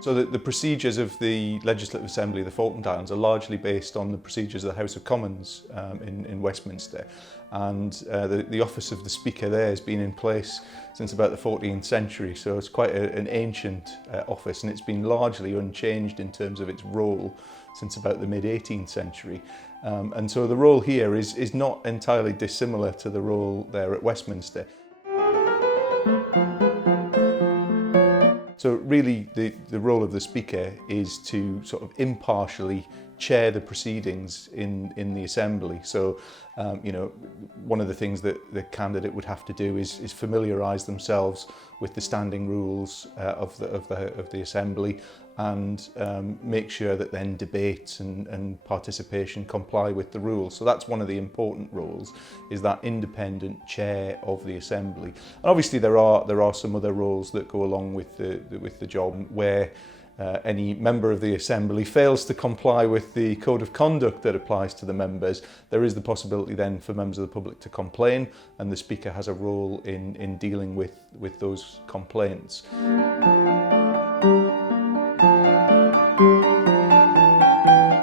So the procedures of the Legislative Assembly of the Falkland Islands are largely based on the procedures of the House of Commons in Westminster, and the office of the Speaker there has been in place since about the 14th century, so it's quite an ancient office, and it's been largely unchanged in terms of its role since about the mid-18th century. And so the role here is not entirely dissimilar to the role there at Westminster. So really the role of the Speaker is to sort of impartially chair the proceedings in the Assembly. So you know, one of the things that the candidate would have to do is familiarise themselves with the standing rules of the Assembly, and make sure that then debates and participation comply with the rules. So that's one of the important roles, is that independent chair of the Assembly. And obviously there are some other roles that go along with the job, where any member of the Assembly fails to comply with the code of conduct that applies to the members, there is the possibility then for members of the public to complain, and the Speaker has a role in dealing with those complaints.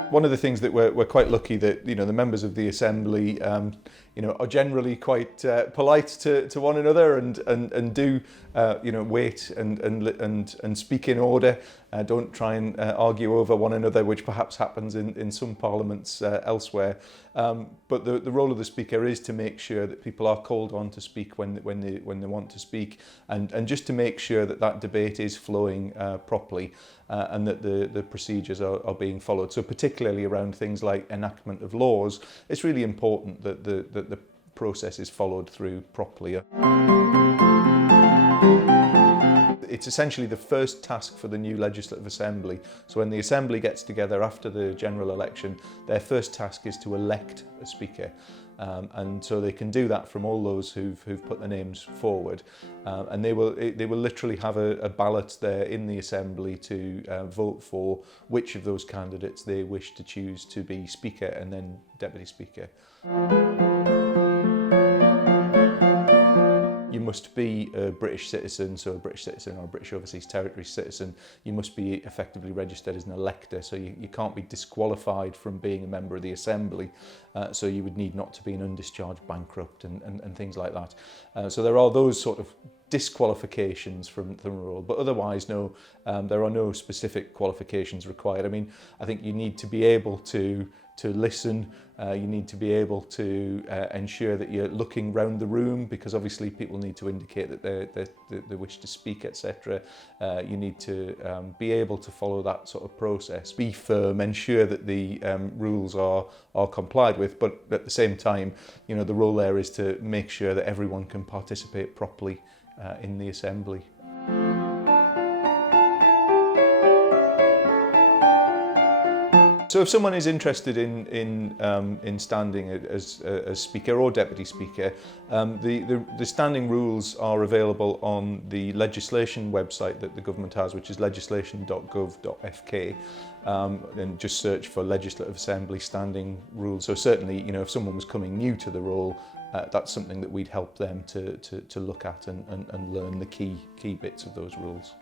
One of the things that we're quite lucky that, you know, the members of the Assembly, you know, are generally quite polite to one another, and do you know, wait and speak in order. Don't try and argue over one another, which perhaps happens in some parliaments elsewhere. But the role of the Speaker is to make sure that people are called on to speak when they want to speak, and just to make sure that that debate is flowing properly, and that the procedures are being followed. So particularly around things like enactment of laws, it's really important that the process is followed through properly. It's essentially the first task for the new Legislative Assembly. So when the Assembly gets together after the general election, their first task is to elect a Speaker. And so they can do that from all those who've put their names forward. And they will literally have a ballot there in the Assembly to vote for which of those candidates they wish to choose to be Speaker and then Deputy Speaker. You must be a British citizen, so a British citizen or a British Overseas Territory citizen. You must be effectively registered as an elector, so you can't be disqualified from being a member of the Assembly. So you would need not to be an undischarged bankrupt and things like that. So there are those sort of disqualifications from the role, but otherwise no, there are no specific qualifications required. I mean, I think you need to be able to listen, you need to be able to ensure that you're looking round the room, because obviously people need to indicate that they wish to speak, etc. You need to be able to follow that sort of process. Be firm, ensure that the rules are complied with, but at the same time, you know, the role there is to make sure that everyone can participate properly in the Assembly. So if someone is interested in standing as Speaker or Deputy Speaker, the standing rules are available on the legislation website that the government has, which is legislation.gov.fk, and just search for Legislative Assembly standing rules. So certainly, you know, if someone was coming new to the role, that's something that we'd help them to look at and learn the key bits of those rules.